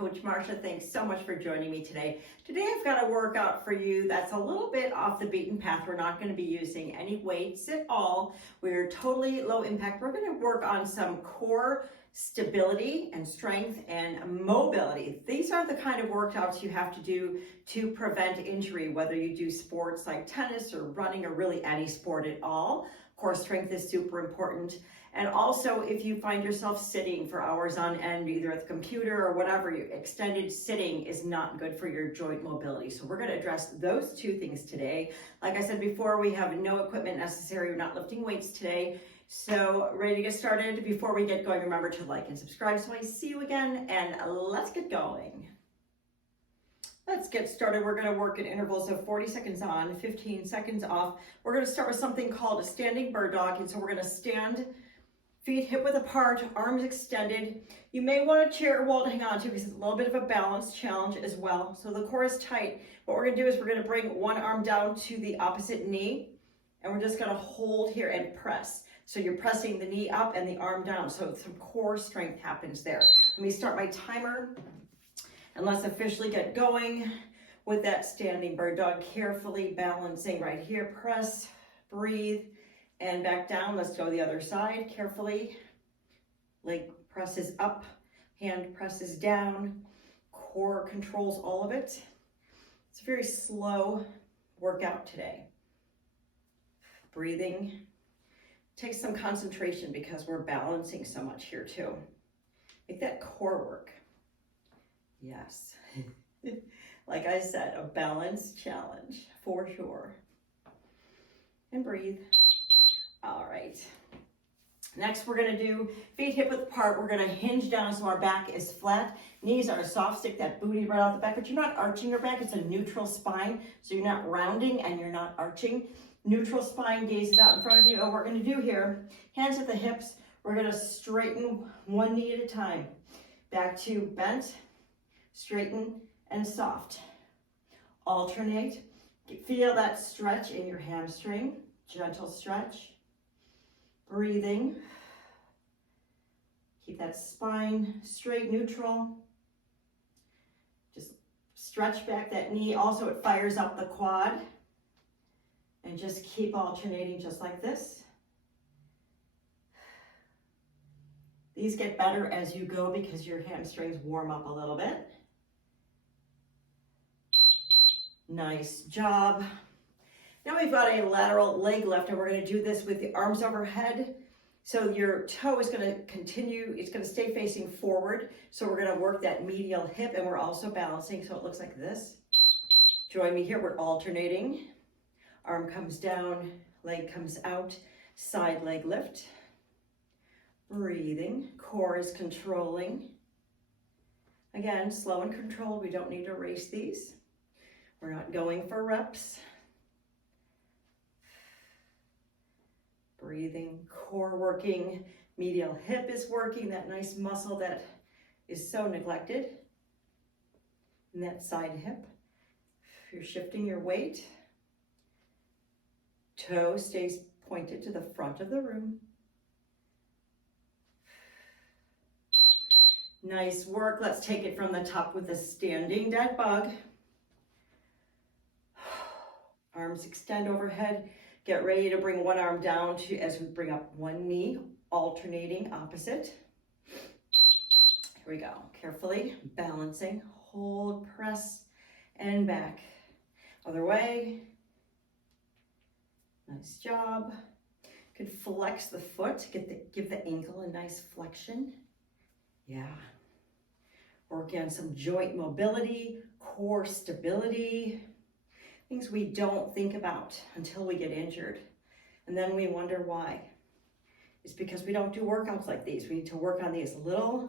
Coach Marsha. Thanks so much for joining me today. Today I've got a workout for you that's a little bit off the beaten path. We're not going to be using any weights at all. We're totally low impact. We're going to work on some core stability and strength and mobility. These are the kind of workouts you have to do to prevent injury, whether you do sports like tennis or running or really any sport at all. Core strength is super important. And also, if you find yourself sitting for hours on end, either at the computer or whatever, extended sitting is not good for your joint mobility. So we're going to address those two things today. Like I said before, we have no equipment necessary. We're not lifting weights today. So ready to get started? Before we get going, remember to like and subscribe so I see you again, and let's get going. Let's get started. We're going to work in intervals of 40 seconds on, 15 seconds off. We're going to start with something called a standing bird dog. And so we're going to stand, feet hip width apart, arms extended. You may want a chair or wall to hang on to because it's a little bit of a balance challenge as well. So the core is tight. What we're going to do is we're going to bring one arm down to the opposite knee, and we're just going to hold here and press. So you're pressing the knee up and the arm down. So some core strength happens there. Let me start my timer. And let's officially get going with that standing bird dog, carefully balancing right here. Press, breathe, and back down. Let's go the other side carefully. Leg presses up, hand presses down. Core controls all of it. It's a very slow workout today. Breathing. Takes some concentration because we're balancing so much here too. Make that core work. Yes. Like I said, a balance challenge for sure. And breathe. All right. Next, we're going to do feet hip width apart. We're going to hinge down so our back is flat. Knees are soft. Stick that booty right out the back, but you're not arching your back. It's a neutral spine. So you're not rounding and you're not arching. Neutral spine, gazes out in front of you. And what we're going to do here, hands at the hips. We're going to straighten one knee at a time. Back to bent, straighten, and soft. Alternate. Feel that stretch in your hamstring. Gentle stretch. Breathing. Keep that spine straight, neutral. Just stretch back that knee. Also, it fires up the quad. And just keep alternating just like this. These get better as you go because your hamstrings warm up a little bit. Nice job. Now we've got a lateral leg lift, and we're going to do this with the arms overhead. So your toe is going to continue, it's going to stay facing forward. So we're going to work that medial hip, and we're also balancing, so it looks like this. Join me here, we're alternating. Arm comes down, leg comes out, side leg lift. Breathing, core is controlling. Again, slow and controlled, we don't need to race these. We're not going for reps. Breathing, core working, medial hip is working, that nice muscle that is so neglected. And that side hip. You're shifting your weight. Toe stays pointed to the front of the room. Nice work. Let's take it from the top with a standing dead bug. Arms extend overhead. Get ready to bring one arm down to as we bring up one knee, alternating opposite. Here we go. Carefully balancing. Hold, press, and back. Other way. Nice job. Could flex the foot, give the ankle a nice flexion. Yeah. Work on some joint mobility, core stability, things we don't think about until we get injured. And then we wonder why. It's because we don't do workouts like these. We need to work on these little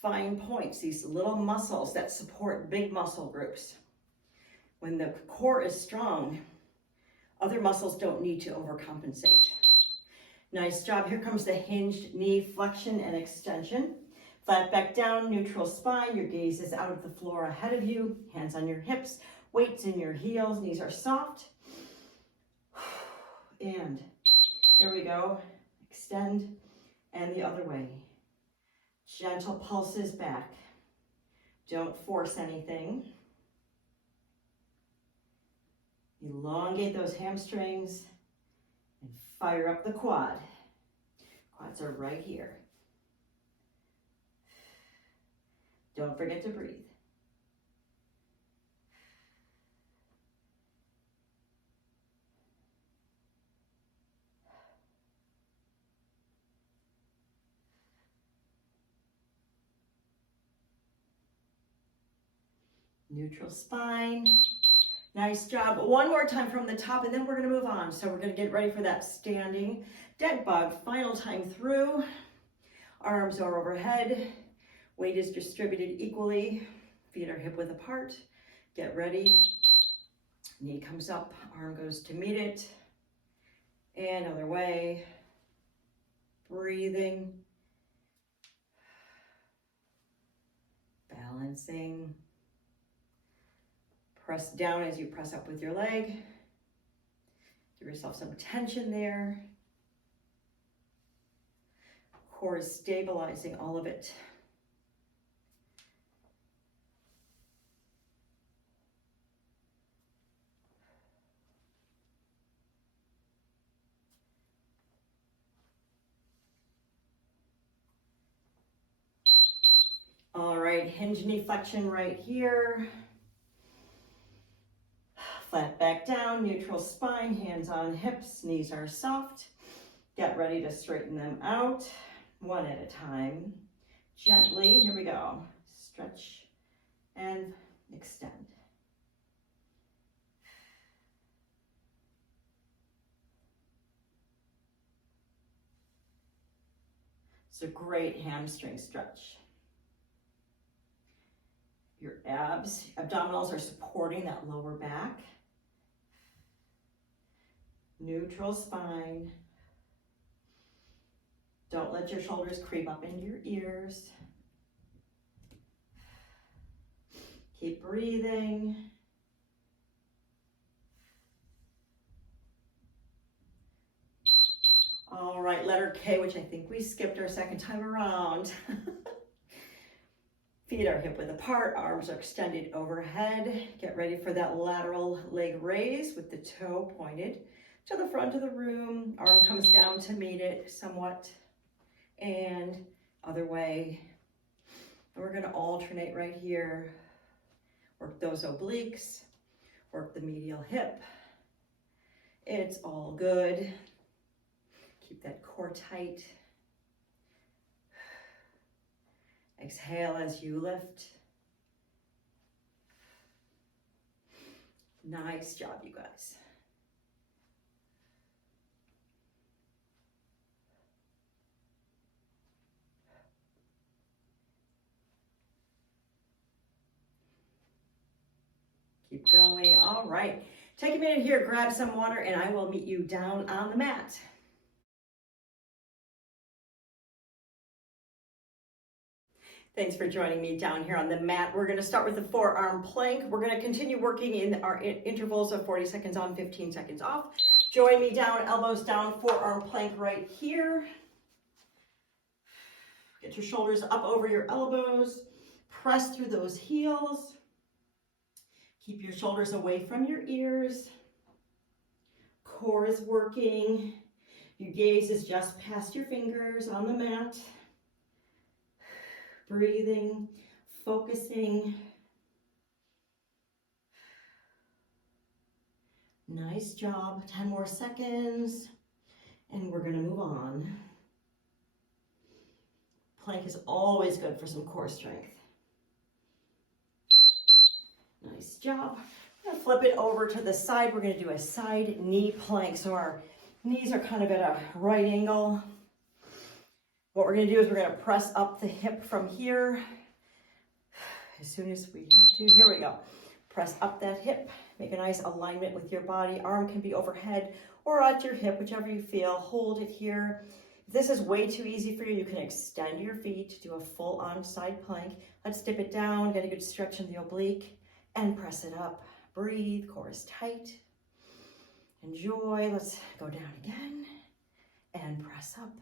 fine points, these little muscles that support big muscle groups. When the core is strong, other muscles don't need to overcompensate. Nice job. Here comes the hinged knee flexion and extension. Flat back down, neutral spine. Your gaze is out of the floor ahead of you. Hands on your hips, weights in your heels. Knees are soft. And there we go. Extend and the other way. Gentle pulses back. Don't force anything. Elongate those hamstrings and fire up the quad. Quads are right here. Don't forget to breathe. Neutral spine. Nice job. One more time from the top, and then we're going to move on. So we're going to get ready for that standing dead bug. Final time through. Arms are overhead. Weight is distributed equally. Feet are hip width apart. Get ready. Knee comes up, arm goes to meet it. And other way. Breathing. Balancing. Press down as you press up with your leg. Give yourself some tension there. Core is stabilizing all of it. All right, hinge knee flexion right here. Flat back down, neutral spine, hands on hips, knees are soft. Get ready to straighten them out, one at a time. Gently, here we go. Stretch and extend. It's a great hamstring stretch. Your abdominals are supporting that lower back. Neutral spine. Don't let your shoulders creep up into your ears. Keep breathing. All right, letter K, which I think we skipped our second time around. Feet are hip width apart, arms are extended overhead. Get ready for that lateral leg raise with the toe pointed to the front of the room. Arm comes down to meet it somewhat, and other way. And we're gonna alternate right here. Work those obliques, work the medial hip. It's all good. Keep that core tight. Exhale as you lift. Nice job, you guys. Keep going. All right. Take a minute here, grab some water, and I will meet you down on the mat. Thanks for joining me down here on the mat. We're going to start with the forearm plank. We're going to continue working in our intervals of 40 seconds on, 15 seconds off. Join me down, elbows down, forearm plank right here. Get your shoulders up over your elbows. Press through those heels. Keep your shoulders away from your ears. Core is working. Your gaze is just past your fingers on the mat. Breathing, focusing. Nice job. 10 more seconds. And we're going to move on. Plank is always good for some core strength. Nice job. I'm going to flip it over to the side. We're going to do a side knee plank. So our knees are kind of at a right angle. What we're going to do is we're going to press up the hip from here. As soon as we have to, here we go. Press up that hip. Make a nice alignment with your body. Arm can be overhead or at your hip, whichever you feel. Hold it here. If this is way too easy for you, you can extend your feet, do a full on side plank. Let's dip it down, get a good stretch in the oblique, and press it up. Breathe, core is tight. Enjoy. Let's go down again and press up.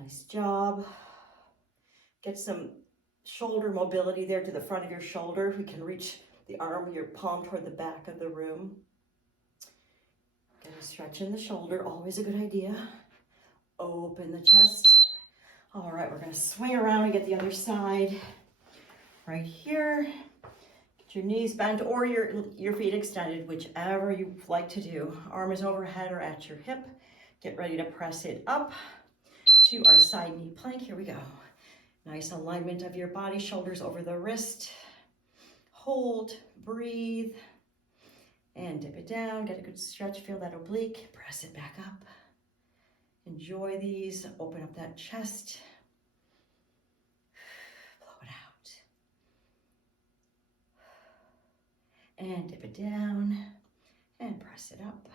Nice job. Get some shoulder mobility there to the front of your shoulder. We can reach the arm, your palm toward the back of the room. Gonna stretch in the shoulder, always a good idea. Open the chest. All right, we're gonna swing around and get the other side. Right here. Get your knees bent or your feet extended, whichever you like to do. Arm is overhead or at your hip. Get ready to press it up to our side knee plank. Here we go. Nice alignment of your body, shoulders over the wrist. Hold, breathe, and dip it down. Get a good stretch, feel that oblique. Press it back up. Enjoy these. Open up that chest. Blow it out. And dip it down and press it up.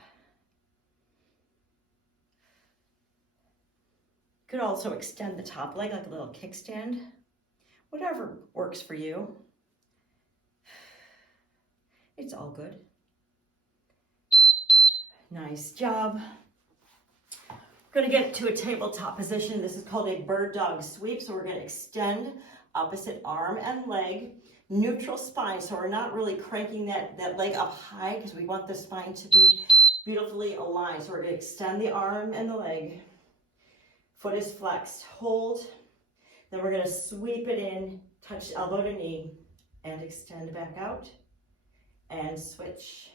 Could also extend the top leg like a little kickstand. Whatever works for you. It's all good. Nice job. We're going to get to a tabletop position. This is called a bird dog sweep. So we're going to extend opposite arm and leg, neutral spine. So we're not really cranking that leg up high because we want the spine to be beautifully aligned. So we're going to extend the arm and the leg. Foot is flexed. Hold. Then we're going to sweep it in, touch elbow to knee, and extend back out. And switch.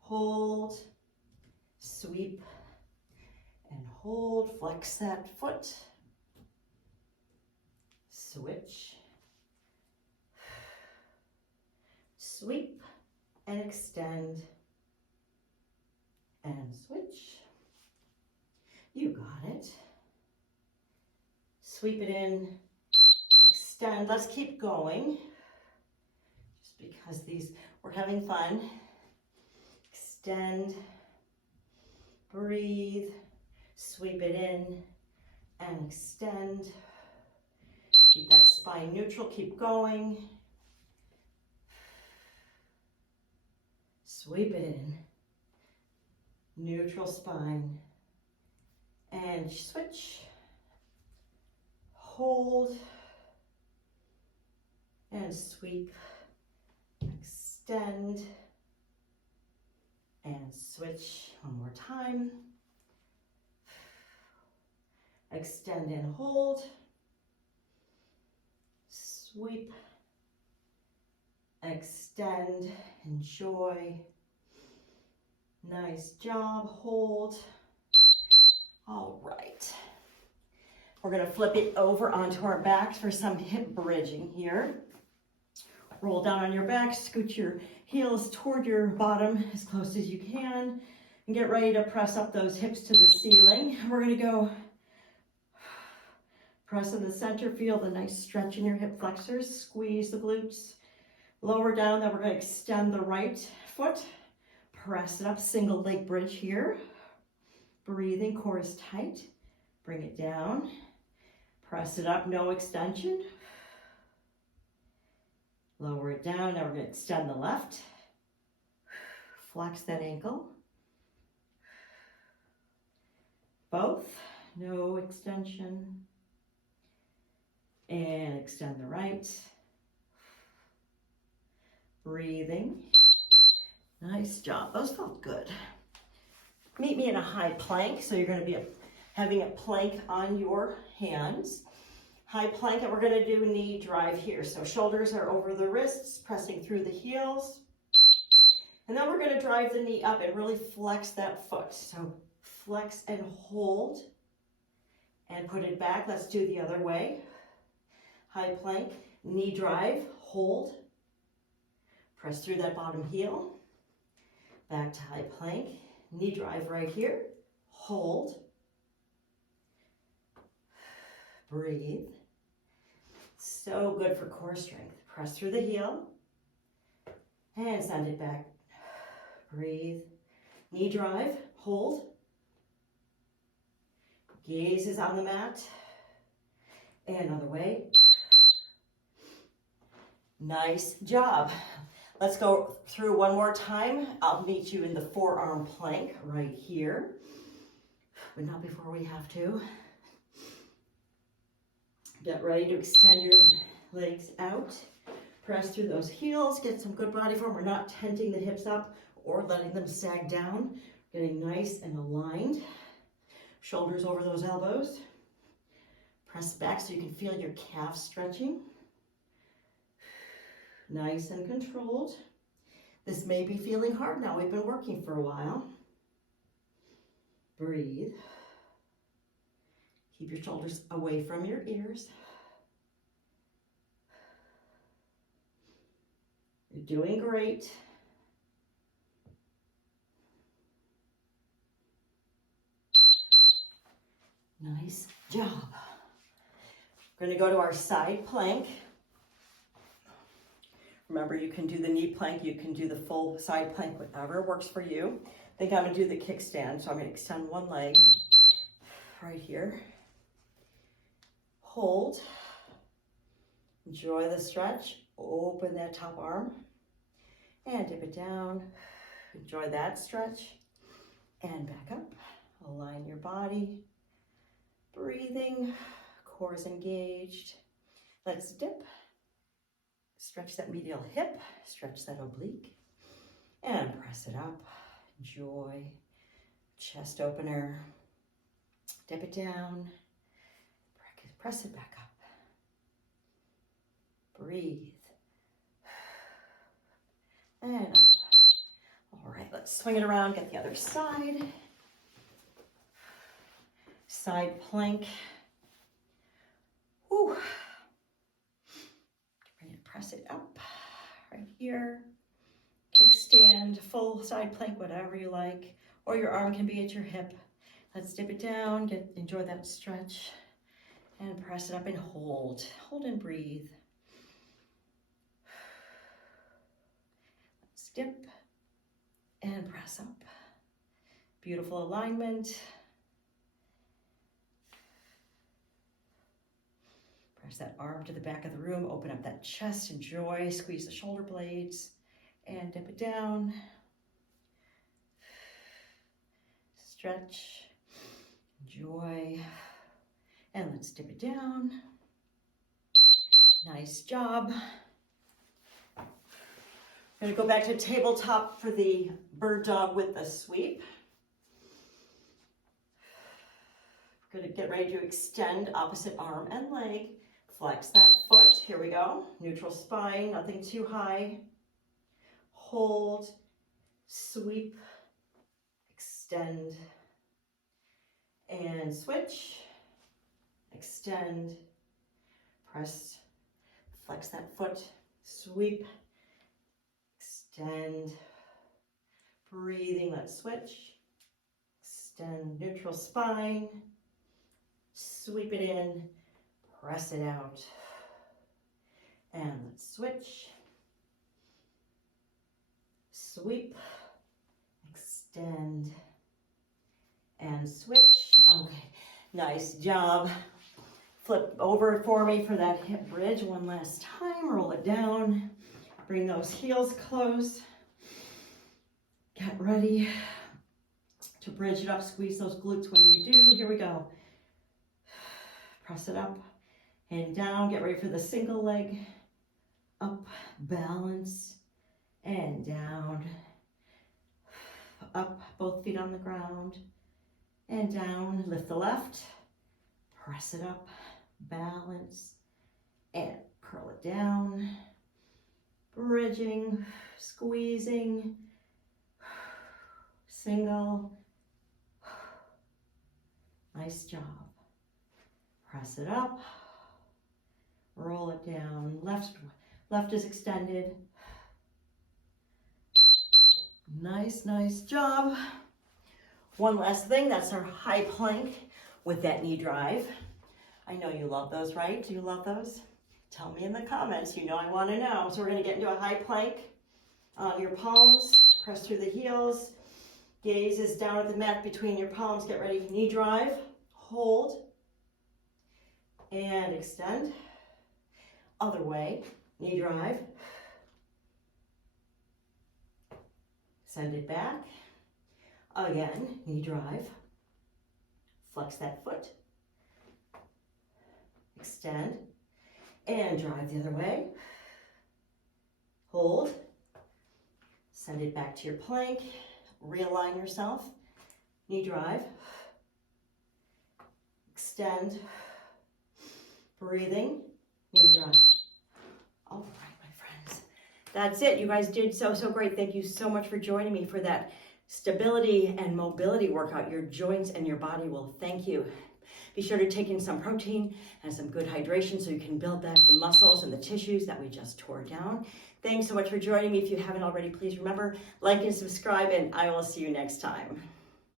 Hold, sweep, and hold. Flex that foot. Switch. Sweep and extend. And switch. You got it. Sweep it in, extend. Let's keep going. Just because we're having fun. Extend, breathe, sweep it in, and extend. Keep that spine neutral, keep going. Sweep it in, neutral spine, and switch. Hold, and sweep, extend, and switch. One more time. Extend and hold. Sweep. Extend. Enjoy. Nice job. Hold. All right. We're going to flip it over onto our backs for some hip bridging here. Roll down on your back, scoot your heels toward your bottom as close as you can, and get ready to press up those hips to the ceiling. We're going to go press in the center, feel the nice stretch in your hip flexors, squeeze the glutes, lower down. Then we're going to extend the right foot, press it up, single leg bridge here. Breathing, core is tight. Bring it down, press it up, no extension. Lower it down. Now we're going to extend the left. Flex that ankle. Both. No extension. And extend the right. Breathing. Nice job. Those felt good. Meet me in a high plank. So you're going to be having a plank on your hands. High plank, and we're going to do knee drive here. So shoulders are over the wrists, pressing through the heels. And then we're going to drive the knee up and really flex that foot. So flex and hold and put it back. Let's do the other way. High plank, knee drive, hold. Press through that bottom heel. Back to high plank, knee drive right here. Hold. Breathe. So good for core strength. Press through the heel and send it back. Breathe. Knee drive, hold. Gaze is on the mat. And another way. Nice job. Let's go through one more time. I'll meet you in the forearm plank right here, but not before we have to. Get ready to extend your legs out. Press through those heels, get some good body form. We're not tenting the hips up or letting them sag down. Getting nice and aligned. Shoulders over those elbows. Press back so you can feel your calves stretching. Nice and controlled. This may be feeling hard now. We've been working for a while. Breathe. Keep your shoulders away from your ears. You're doing great. Nice job. We're going to go to our side plank. Remember, you can do the knee plank, you can do the full side plank, whatever works for you. I think I'm going to do the kickstand, so I'm going to extend one leg right here. Hold. Enjoy the stretch. Open that top arm and dip it down. Enjoy that stretch and back up. Align your body. Breathing. Core is engaged. Let's dip. Stretch that medial hip. Stretch that oblique. And press it up. Enjoy. Chest opener. Dip it down. Press it back up. Breathe. And up. All right, let's swing it around, get the other side. Side plank. Whew. Get ready to press it up right here. Kickstand, full side plank, whatever you like. Or your arm can be at your hip. Let's dip it down, enjoy that stretch. And press it up and hold. Hold and breathe. Let's dip and press up. Beautiful alignment. Press that arm to the back of the room. Open up that chest. Enjoy. Squeeze the shoulder blades. And dip it down. Stretch. Enjoy. And let's dip it down. Nice job. I'm going to go back to tabletop for the bird dog with the sweep. We're going to get ready to extend opposite arm and leg. Flex that foot. Here we go. Neutral spine, nothing too high. Hold, sweep, extend, and switch. Extend, press, flex that foot, sweep, extend, breathing, let's switch, extend, neutral spine, sweep it in, press it out, and let's switch, sweep, extend, and switch. Okay, nice job. Flip over for me for that hip bridge one last time. Roll it down. Bring those heels close. Get ready to bridge it up. Squeeze those glutes when you do. Here we go. Press it up and down. Get ready for the single leg. Up, balance, and down. Up, both feet on the ground. And down. Lift the left. Press it up. Balance and curl it down, bridging, squeezing, single, nice job. Press it up, roll it down, left is extended. Nice job. One last thing, that's our high plank with that knee drive. I know you love those, right? Do you love those? Tell me in the comments. You know I want to know. So we're going to get into a high plank on your palms. Press through the heels. Gaze is down at the mat between your palms. Get ready. Knee drive. Hold. And extend. Other way. Knee drive. Send it back. Again. Knee drive. Flex that foot. extend, and drive the other way. Hold, send it back to your plank, realign yourself, knee drive, extend, breathing, knee drive. All right, my friends. That's it. You guys did so great. Thank you so much for joining me for that stability and mobility workout. Your joints and your body will thank you. Be sure to take in some protein and some good hydration so you can build back the muscles and the tissues that we just tore down. Thanks so much for joining me. If you haven't already, please remember, like and subscribe, and I will see you next time.